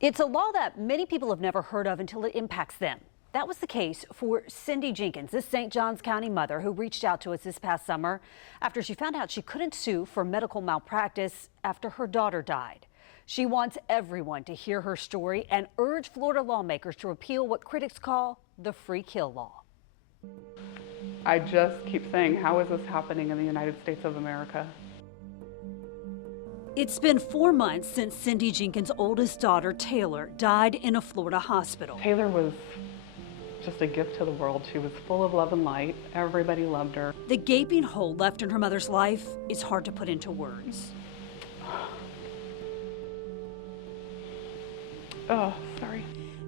It's a law that many people have never heard of until it impacts them. That was the case for Cindy Jenkins, this St. Johns County mother who reached out to us this past summer after she found out she couldn't sue for medical malpractice after her daughter died. She wants everyone to hear her story and urge Florida lawmakers to repeal what critics call the free kill law. I just keep saying, how is this happening in the United States of America? It's been 4 months since Cindy Jenkins' oldest daughter, Taylor, died in a Florida hospital. Taylor was just a gift to the world. She was full of love and light. Everybody loved her. The gaping hole left in her mother's life is hard to put into words. Oh, sorry.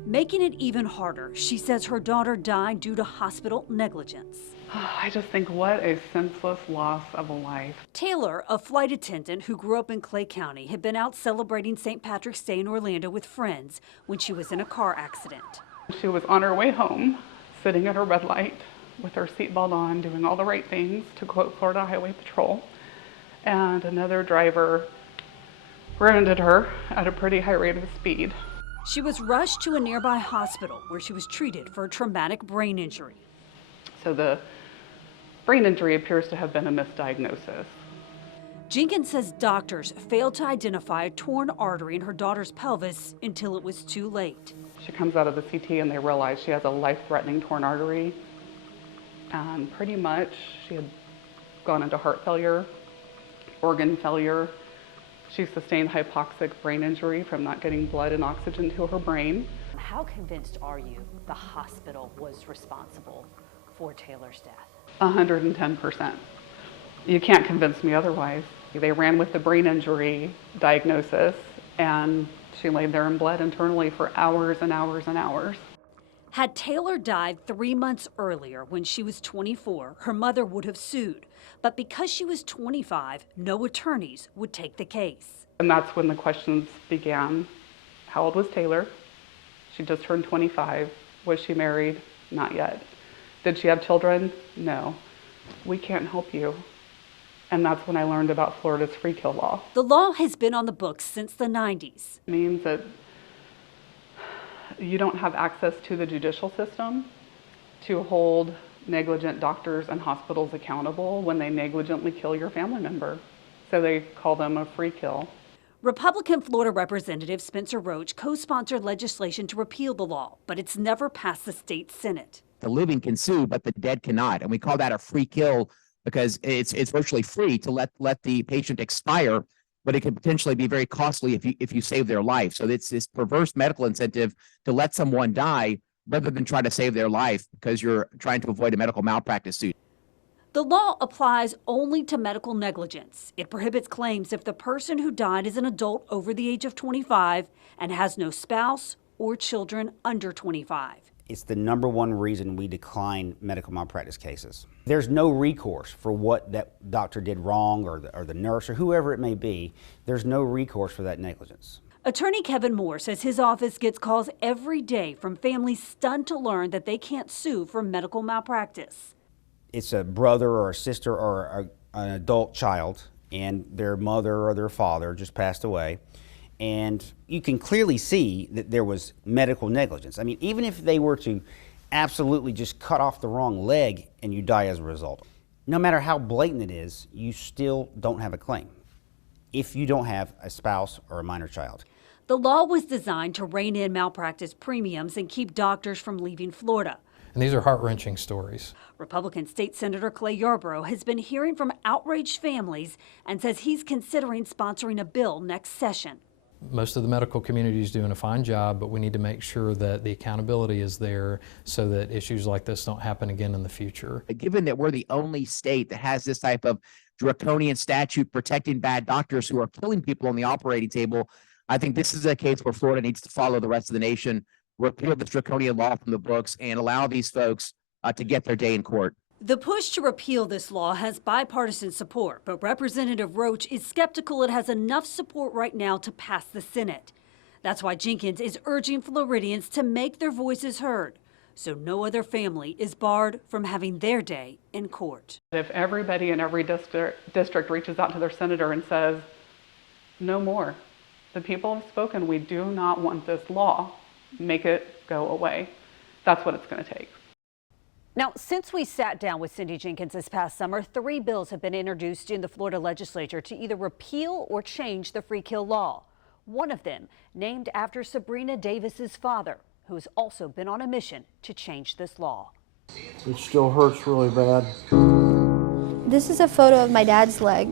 Making it even harder, she says her daughter died due to hospital negligence. I just think what a senseless loss of a life. Taylor, a flight attendant who grew up in Clay County, had been out celebrating St. Patrick's Day in Orlando with friends when she was in a car accident. She was on her way home, sitting at her red light with her seatbelt on, doing all the right things, to quote Florida Highway Patrol. And another driver rear-ended her at a pretty high rate of speed. She was rushed to a nearby hospital where she was treated for a traumatic brain injury. So the brain injury appears to have been a misdiagnosis. Jenkins says doctors failed to identify a torn artery in her daughter's pelvis until it was too late. She comes out of the CT and they realize she has a life-threatening torn artery. And pretty much she had gone into heart failure, organ failure. She sustained hypoxic brain injury from not getting blood and oxygen to her brain. How convinced are you the hospital was responsible for Taylor's death? 110%. You can't convince me otherwise. They ran with the brain injury diagnosis and she laid there and bled internally for hours and hours and hours. Had Taylor died 3 months earlier when she was 24, her mother would have sued. But because she was 25, no attorneys would take the case. And that's when the questions began. How old was Taylor? She just turned 25. Was she married? Not yet. Did she have children? No. We can't help you. And that's when I learned about Florida's free kill law. The law has been on the books since the 90s. It means that you don't have access to the judicial system to hold negligent doctors and hospitals accountable when they negligently kill your family member. So they call them a free kill. Republican Florida Representative Spencer Roach co-sponsored legislation to repeal the law, but it's never passed the state Senate. The living can sue, but the dead cannot. And we call that a free kill because it's virtually free to let the patient expire, but it can potentially be very costly if you save their life. So it's this perverse medical incentive to let someone die rather than try to save their life because you're trying to avoid a medical malpractice suit. The law applies only to medical negligence. It prohibits claims if the person who died is an adult over the age of 25 and has no spouse or children under 25. It's the #1 reason we decline medical malpractice cases. There's no recourse for what that doctor did wrong or the nurse or whoever it may be. There's no recourse for that negligence. Attorney Kevin Moore says his office gets calls every day from families stunned to learn that they can't sue for medical malpractice. It's a brother or a sister or an adult child and their mother or their father just passed away. And you can clearly see that there was medical negligence. I mean, even if they were to absolutely just cut off the wrong leg and you die as a result, no matter how blatant it is, you still don't have a claim if you don't have a spouse or a minor child. The law was designed to rein in malpractice premiums and keep doctors from leaving Florida. And these are heart-wrenching stories. Republican State Senator Clay Yarborough has been hearing from outraged families and says he's considering sponsoring a bill next session. Most of the medical community is doing a fine job, but we need to make sure that the accountability is there so that issues like this don't happen again in the future. Given that we're the only state that has this type of draconian statute protecting bad doctors who are killing people on the operating table, I think this is a case where Florida needs to follow the rest of the nation, repeal this draconian law from the books, and allow these folks to get their day in court. The push to repeal this law has bipartisan support, but Representative Roach is skeptical it has enough support right now to pass the Senate. That's why Jenkins is urging Floridians to make their voices heard, so no other family is barred from having their day in court. If everybody in every district reaches out to their senator and says, no more, The people have spoken. We do not want this law. Make it go away. That's what it's going to take. Now, since we sat down with Cindy Jenkins this past summer, 3 bills have been introduced in the Florida legislature to either repeal or change the free kill law. One of them named after Sabrina Davis's father, who has also been on a mission to change this law. It still hurts really bad. This is a photo of my dad's leg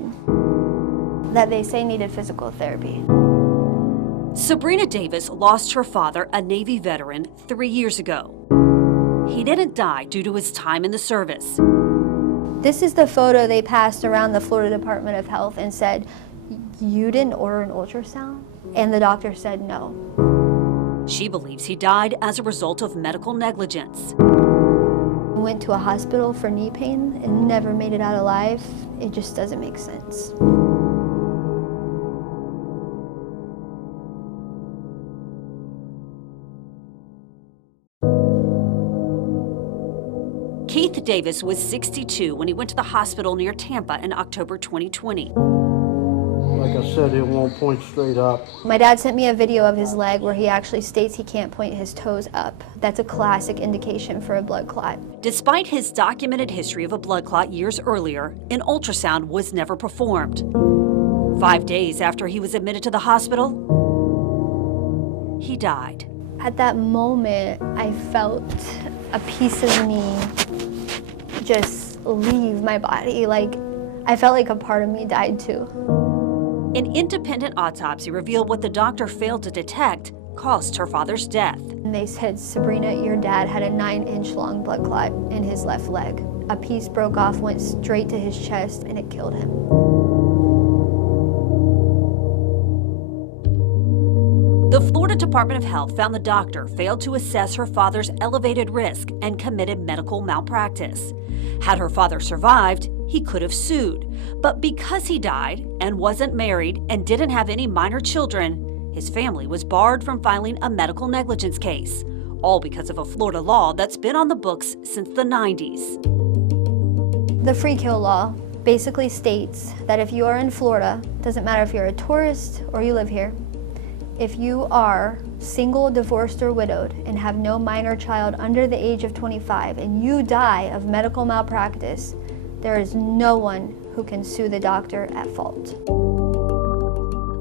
that they say needed physical therapy. Sabrina Davis lost her father, a Navy veteran, 3 years ago. He didn't die due to his time in the service. This is the photo they passed around the Florida Department of Health and said, "You didn't order an ultrasound?" And the doctor said no. She believes he died as a result of medical negligence. Went to a hospital for knee pain and never made it out alive. It just doesn't make sense. Keith Davis was 62 when he went to the hospital near Tampa in October 2020. Like I said, it won't point straight up. My dad sent me a video of his leg where he actually states he can't point his toes up. That's a classic indication for a blood clot. Despite his documented history of a blood clot years earlier, an ultrasound was never performed. 5 days after he was admitted to the hospital, he died. At that moment, I felt a piece of me just leave my body. Like, I felt like a part of me died too. An independent autopsy revealed what the doctor failed to detect caused her father's death. And they said, "Sabrina, your dad had a 9-inch long blood clot in his left leg. A piece broke off, went straight to his chest, and it killed him." The Florida Department of Health found the doctor failed to assess her father's elevated risk and committed medical malpractice. Had her father survived, he could have sued. But because he died and wasn't married and didn't have any minor children, his family was barred from filing a medical negligence case, all because of a Florida law that's been on the books since the 90s. The free kill law basically states that if you are in Florida, doesn't matter if you're a tourist or you live here, if you are single, divorced, or widowed and have no minor child under the age of 25 and you die of medical malpractice, there is no one who can sue the doctor at fault.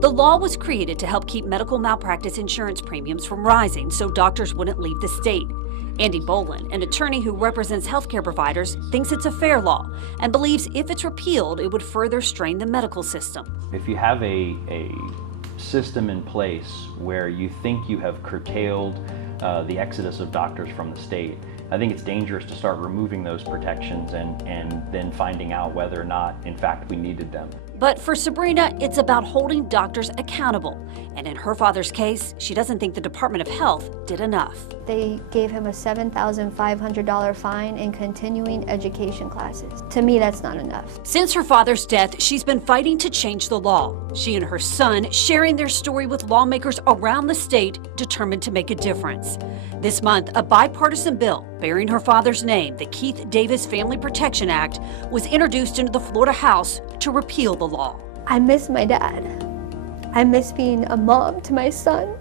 The law was created to help keep medical malpractice insurance premiums from rising so doctors wouldn't leave the state. Andy Bolin, an attorney who represents healthcare providers, thinks it's a fair law and believes if it's repealed, it would further strain the medical system. If you have a system in place where you think you have curtailed the exodus of doctors from the state, I think it's dangerous to start removing those protections and then finding out whether or not, in fact, we needed them. But for Sabrina, it's about holding doctors accountable. And in her father's case, she doesn't think the Department of Health did enough. They gave him a $7,500 fine in continuing education classes. To me, that's not enough. Since her father's death, she's been fighting to change the law. She and her son sharing their story with lawmakers around the state, determined to make a difference. This month, a bipartisan bill bearing her father's name, the Keith Davis Family Protection Act, was introduced into the Florida House to repeal the law. I miss my dad. I miss being a mom to my son.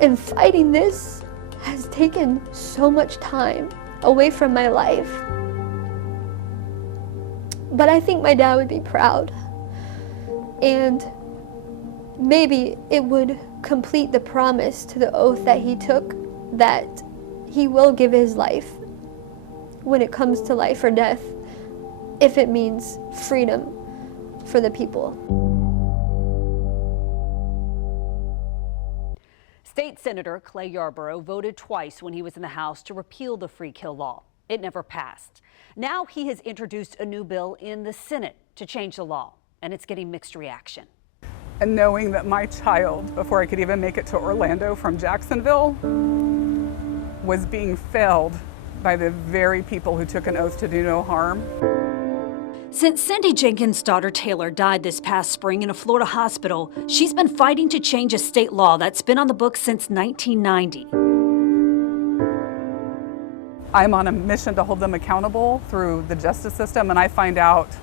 And fighting this has taken so much time away from my life. But I think my dad would be proud. And maybe it would complete the promise to the oath that he took, that he will give his life when it comes to life or death, if it means freedom for the people. State Senator Clay Yarborough voted twice when he was in the House to repeal the free kill law. It never passed. Now he has introduced a new bill in the Senate to change the law, and it's getting mixed reaction. And knowing that my child, before I could even make it to Orlando from Jacksonville, was being failed by the very people who took an oath to do no harm. Since Cindy Jenkins' daughter Taylor died this past spring in a Florida hospital, she's been fighting to change a state law that's been on the books since 1990. I'm on a mission to hold them accountable through the justice system, and I find out,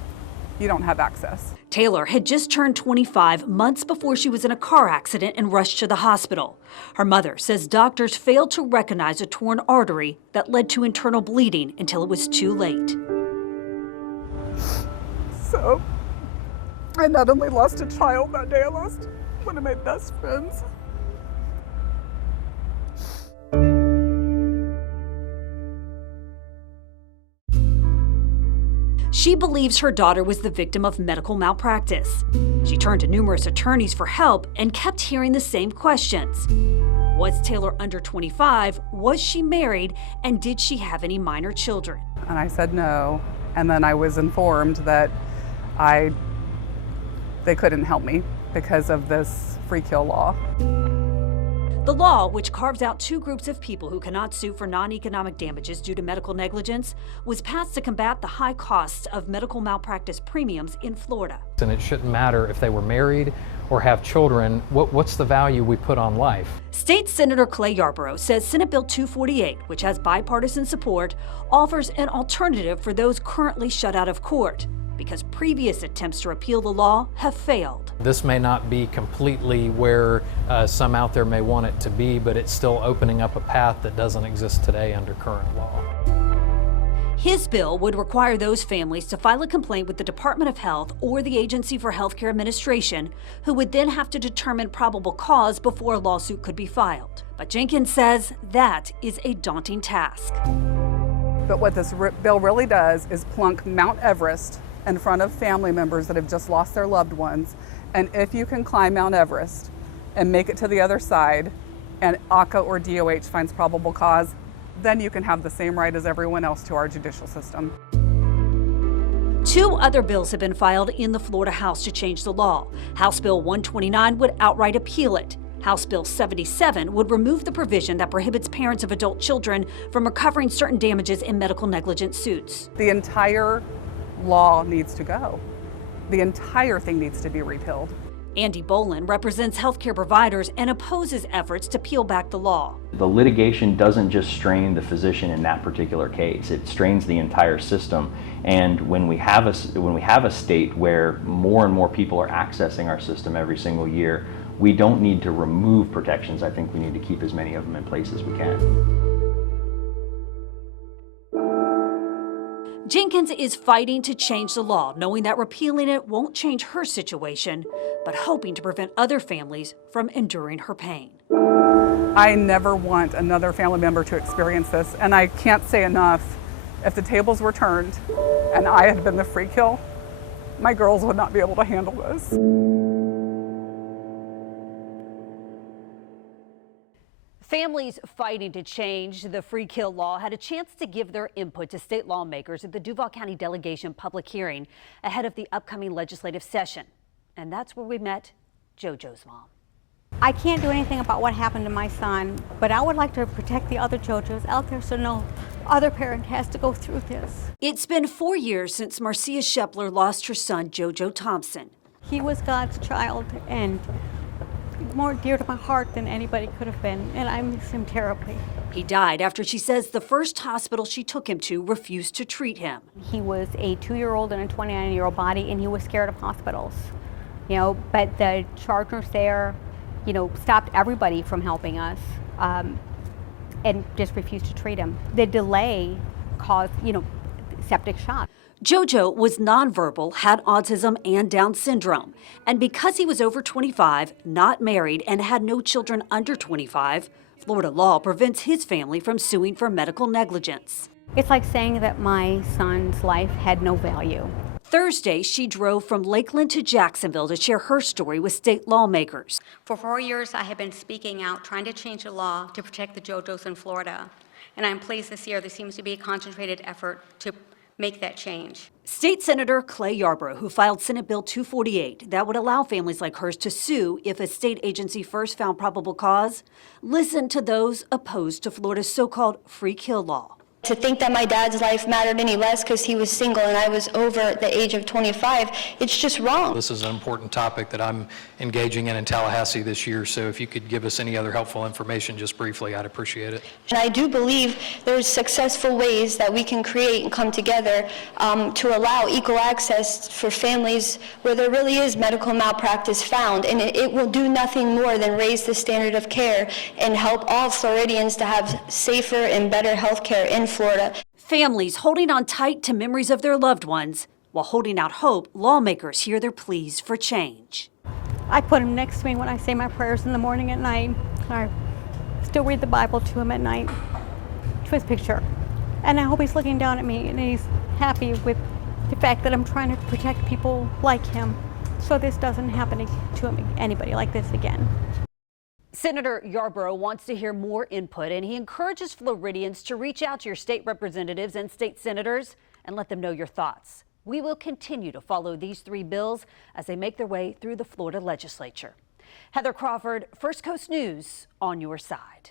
you don't have access. Taylor had just turned 25 months before she was in a car accident and rushed to the hospital. Her mother says doctors failed to recognize a torn artery that led to internal bleeding until it was too late. So I not only lost a child that day, I lost one of my best friends. She believes her daughter was the victim of medical malpractice. She turned to numerous attorneys for help and kept hearing the same questions. Was Taylor under 25? Was she married? And did she have any minor children? And I said no. And then I was informed that they couldn't help me because of this free kill law. The law, which carves out two groups of people who cannot sue for non-economic damages due to medical negligence, was passed to combat the high costs of medical malpractice premiums in Florida. And it shouldn't matter if they were married or have children. What's the value we put on life? State Senator Clay Yarborough says Senate Bill 248, which has bipartisan support, offers an alternative for those currently shut out of court, because previous attempts to repeal the law have failed. This may not be completely where some out there may want it to be, but it's still opening up a path that doesn't exist today under current law. His bill would require those families to file a complaint with the Department of Health or the Agency for Healthcare Administration, who would then have to determine probable cause before a lawsuit could be filed. But Jenkins says that is a daunting task. But what this bill really does is plunk Mount Everest in front of family members that have just lost their loved ones. And if you can climb Mount Everest and make it to the other side, and ACA or DOH finds probable cause, then you can have the same right as everyone else to our judicial system. Two other bills have been filed in the Florida House to change the law. House Bill 129 would outright appeal it. House Bill 77 would remove the provision that prohibits parents of adult children from recovering certain damages in medical negligence suits. The entire law needs to go. The entire thing needs to be repealed. Andy Bolin represents healthcare providers and opposes efforts to peel back the law. The litigation doesn't just strain the physician in that particular case, it strains the entire system. And when we have a state where more and more people are accessing our system every single year, we don't need to remove protections. I think we need to keep as many of them in place as we can. Jenkins is fighting to change the law, knowing that repealing it won't change her situation, but hoping to prevent other families from enduring her pain. I never want another family member to experience this, and I can't say enough, if the tables were turned and I had been the free kill, my girls would not be able to handle this. Families fighting to change the free kill law had a chance to give their input to state lawmakers at the Duval County delegation public hearing ahead of the upcoming legislative session. And that's where we met JoJo's mom. I can't do anything about what happened to my son, but I would like to protect the other JoJos out there so no other parent has to go through this. It's been 4 years since Marcia Shepler lost her son, JoJo Thompson. He was God's child and more dear to my heart than anybody could have been, and I miss him terribly. He died after she says the first hospital she took him to refused to treat him. He was a 2-year-old in a 29-year-old body, and he was scared of hospitals. You know, but the charge nurse there, you know, stopped everybody from helping us and just refused to treat him. The delay caused, you know, septic shock. JoJo was nonverbal, had autism and Down syndrome. And because he was over 25, not married, and had no children under 25, Florida law prevents his family from suing for medical negligence. It's like saying that my son's life had no value. Thursday, she drove from Lakeland to Jacksonville to share her story with state lawmakers. For 4 years, I have been speaking out, trying to change the law to protect the JoJos in Florida. And I'm pleased this year there seems to be a concentrated effort to make that change. State Senator Clay Yarborough, who filed Senate Bill 248 that would allow families like hers to sue if a state agency first found probable cause, listened to those opposed to Florida's so-called free kill law. To think that my dad's life mattered any less because he was single and I was over the age of 25, it's just wrong. This is an important topic that I'm engaging in Tallahassee this year, so if you could give us any other helpful information just briefly, I'd appreciate it. And I do believe there's successful ways that we can create and come together to allow equal access for families where there really is medical malpractice found, and it will do nothing more than raise the standard of care and help all Floridians to have safer and better health care in Florida. Families holding on tight to memories of their loved ones. While holding out hope, lawmakers hear their pleas for change. I put him next to me when I say my prayers in the morning and night. I still read the Bible to him at night, to his picture. And I hope he's looking down at me and he's happy with the fact that I'm trying to protect people like him so this doesn't happen to anybody like this again. Senator Yarborough wants to hear more input, and he encourages Floridians to reach out to your state representatives and state senators and let them know your thoughts. We will continue to follow these 3 bills as they make their way through the Florida legislature. Heather Crawford, First Coast News, on your side.